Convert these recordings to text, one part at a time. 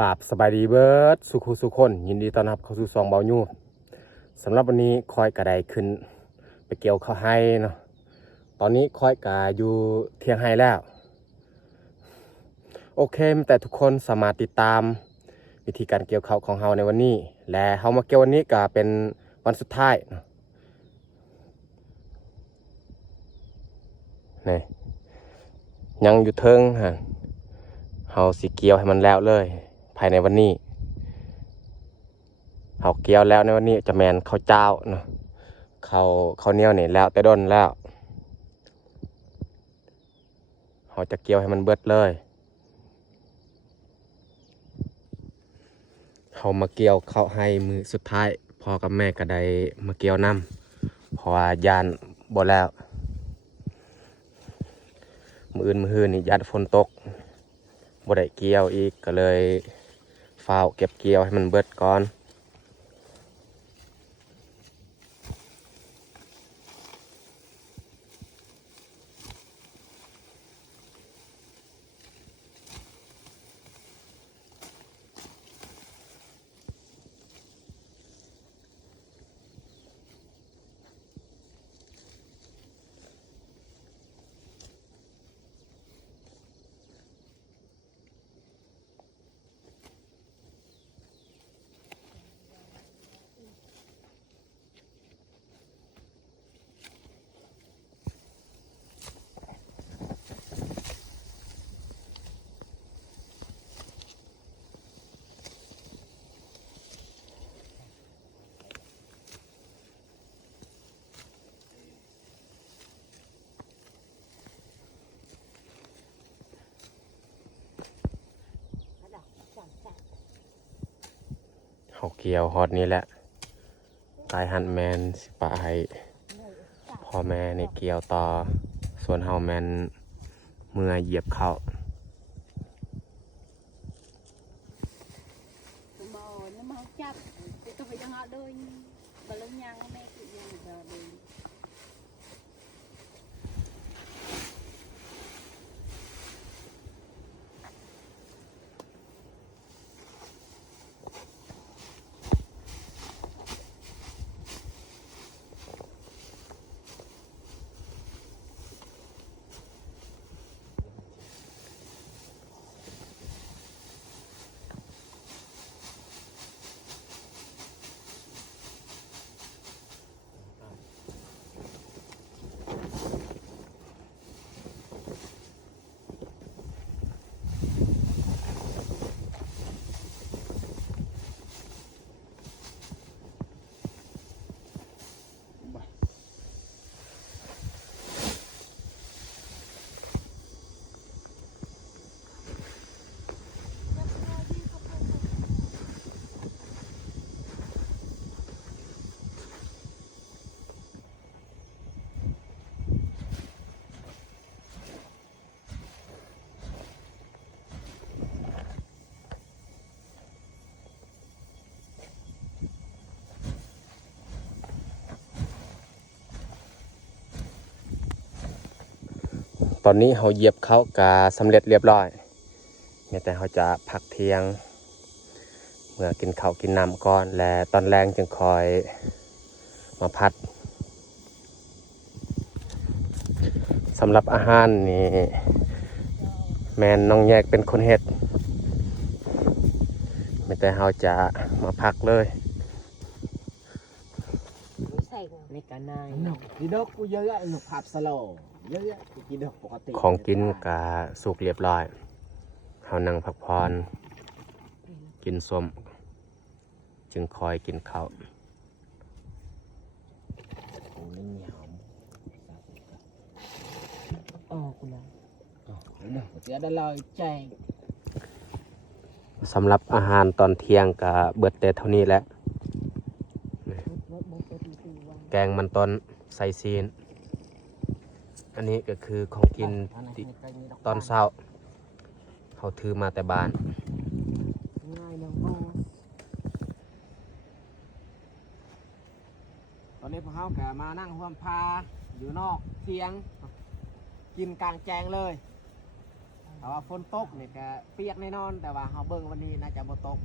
กราบสบายดีเบิร์ดสุขุสุคนยินดีต้อนรับเข้าสู่ซองเบาญูสำหรับวันนี้คอยกระไดขึ้นไปเกี่ยวข้าวไห้เนาะตอนนี้คอยกะอยู่เทียงไห้แล้วโอเคแต่ทุกคนสามารถติดตามวิธีการเกี่ยวข้าวของเฮาในวันนี้และเฮามาเกี่ยววันนี้ก็เป็นวันสุดท้ายนี่ยังอยู่เทิงฮะเฮาสิเกี่ยวให้มันแล้วเลยภายในวันนี้เฮาเกี่ยวแล้วในวันนี้จะแมนข้าวเจ้าเนาะข้าวเหนียวนี่แล้วแต่ด้นแล้วเฮาจะเกี่ยวให้มันเบิดเลยเฮามาเกี่ยวข้าวให้มือสุดท้ายพ่อกับแม่ก็ได้มาเกี่ยวน้ำเพราะว่ายานบ่แล้วมืออื่นมือหื้อนี่ยานฝนตกบ่ได้เกี่ยวอีกก็เลยฝ้าวเก็บเกี่ยวให้มันเบิดก่อนเขาเกี่ยวฮอตนี้แหละกายฮันแมนสิปะให้พ่อแม่ในเกี่ยวต่อส่วนเฮาแมนเมื่อเหยียบเข้าบ่nó mau chặt thì tôi phải cho họ đôi và lớn nhang hôm nay chị nhang giờ đôiตอนนี้เขาเหยียบเข้ากาสำเร็จเรียบร้อยเนี่ยแต่เขาจะพักเที่ยงเมื่อกินข้าวกินน้ำก่อนและตอนแรงจึงคอยมาพัดสำหรับอาหารนี่แมนน้องแยกเป็นคนเฮ็ดไม่แต่เขาจะมาพักเลยในการนายหนุกกินดอกกูเยอะๆหนุกผับสโลเยอะๆกินดอกปกติของกินกาสุกเรียบร้อยเขานั่งพักผ่อนกินส้มจึงคอยกินข้าวกูนี่เหนียวอ๋อคุณนะเดี๋ยวเสียได้เลยแจ้งสำหรับอาหารตอนเที่ยงก็เบิดแต่เท่านี้แหละแกงมันต้นใส่ซีนอันนี้ก็คือของกินตอนเช้าเขาถือมาแต่บ้านง่ายน้องโอ้ตอนนี้พวกเขาแกมานั่งร่วมพาอยู่นอกเทียงกินกลางแจงเลย แต่ว่าฝนตกเนี่ยก็เปียกแน่นอนแต่ว่าเฮาเบิ่งวันนี้น่าจะบ่ตก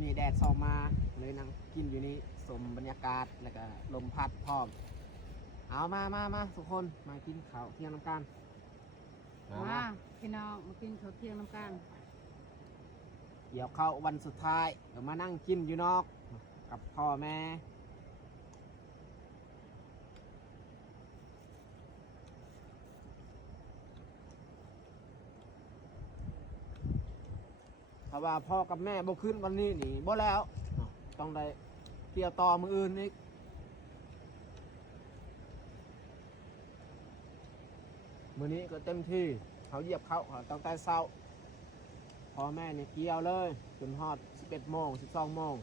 มีแดดส่องมาเลยนั่งกินอยู่นี่สมบรรยากาศแล้วก็ลมพัดพร้อมเอามาทุกคนมากินข้าวเที่ยงน้ำกันเอามา พี่น้องมากินข้าวเที่ยงน้ำกัน เดี๋ยวเข้าวันสุดท้ายเดี๋ยวมานั่งกินอยู่นอกกับพ่อแม่เพราะว่าพ่อกับแม่บ่ขึ้นวันนี้นี่บ่แล้วต้องได้เกี่ยวต่อมืออื่นอีกมื้อนี้ก็เต็มที่เขาเหยียบเขาตั้งแต่เช้าพ่อแม่เนี่ยเกี่ยวเลยจนฮอด11 โมง 12 โมง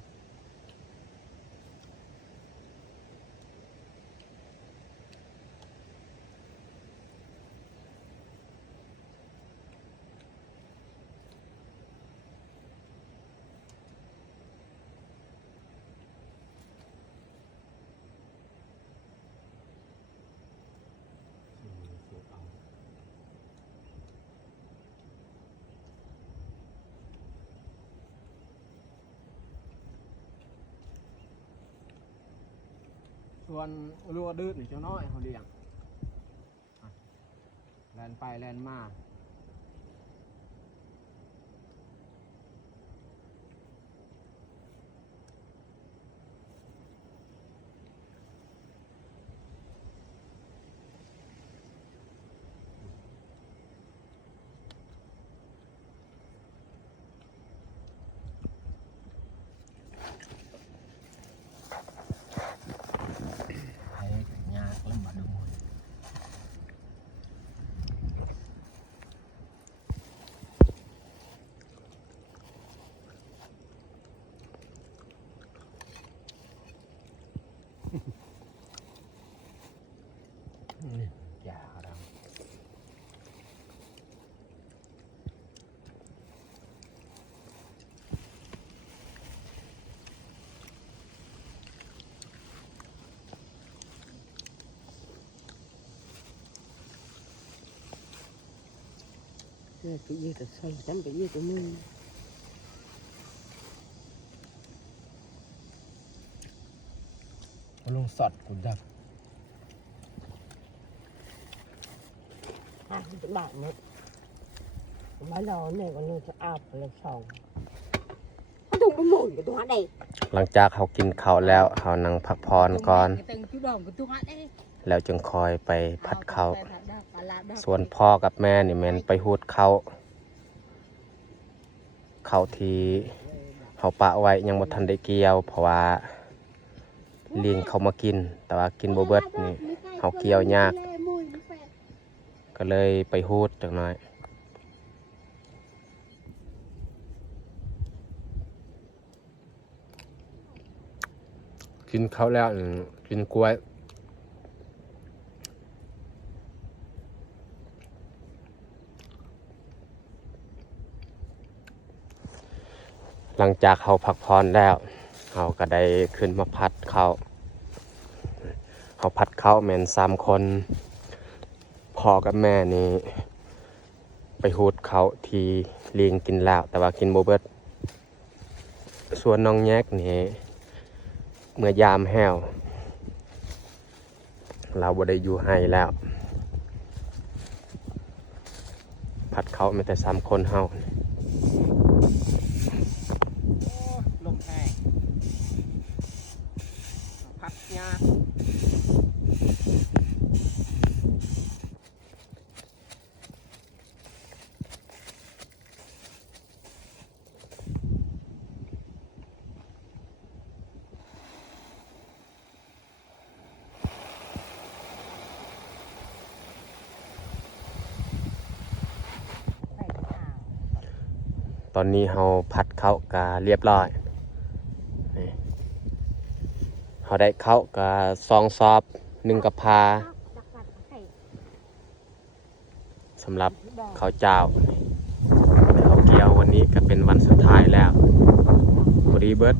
ส่วนรัวดื้อนี่เจ้าน้อยเขาเลี้ยงแลนไปแลนมาให้ยากลำบากดูมืออย่าดังเนี่ยไปยืดแต่ใส่ตั้งไปยืดตัวมือ ลงสอดกูดับ เป็นบ้านเนี่ยบ้านเราเนี่ยก็เลยจะอาบเลยสองเขาถูกมันหมุนกับตัวไหน หลังจากเขากินข้าวแล้วเขานั่งพักผ่อนก่อน ตึงจุดดองกับตัวไหน แล้วจึงคอยไปพัดข้าวส่วนพ่อกับแม่นี่แม่นไปหูดข้าวที่เขาปะไว้ยังบ่ทันได้เกี่ยวเพราะว่าเลี้ยงเขามากินแต่ว่ากินบ่เบิดนี่เขาเกี่ยวยากก็เลยไปหูดจักหน่อยกินข้าวแล้วกินกล้วยหลังจากเขาพักผ่อนแล้วเขาก็ได้ขึ้นมาพัดเขาพัดเขาแม่น3 คนพ่อกับแม่นี่ไปหูดเขาที่เลี้ยงกินแล้วแต่ว่ากินบ่เบิดส่วนน้องแยกนี่เมื่อยามแห้วเราบ่ได้อยู่ให้แล้วพัดเขาแม้แต่3 คนเฮา ลมแห้งพัดยา ตอนนี้เราพัดเข้ากาเรียบร้อยนี่เราได้เข้ากา2 ซอบ1 กะพาสำหรับข้าวเจ้าข้าวเกี๊ยววันนี้ก็เป็นวันสุดท้ายแล้วพอดีเบิด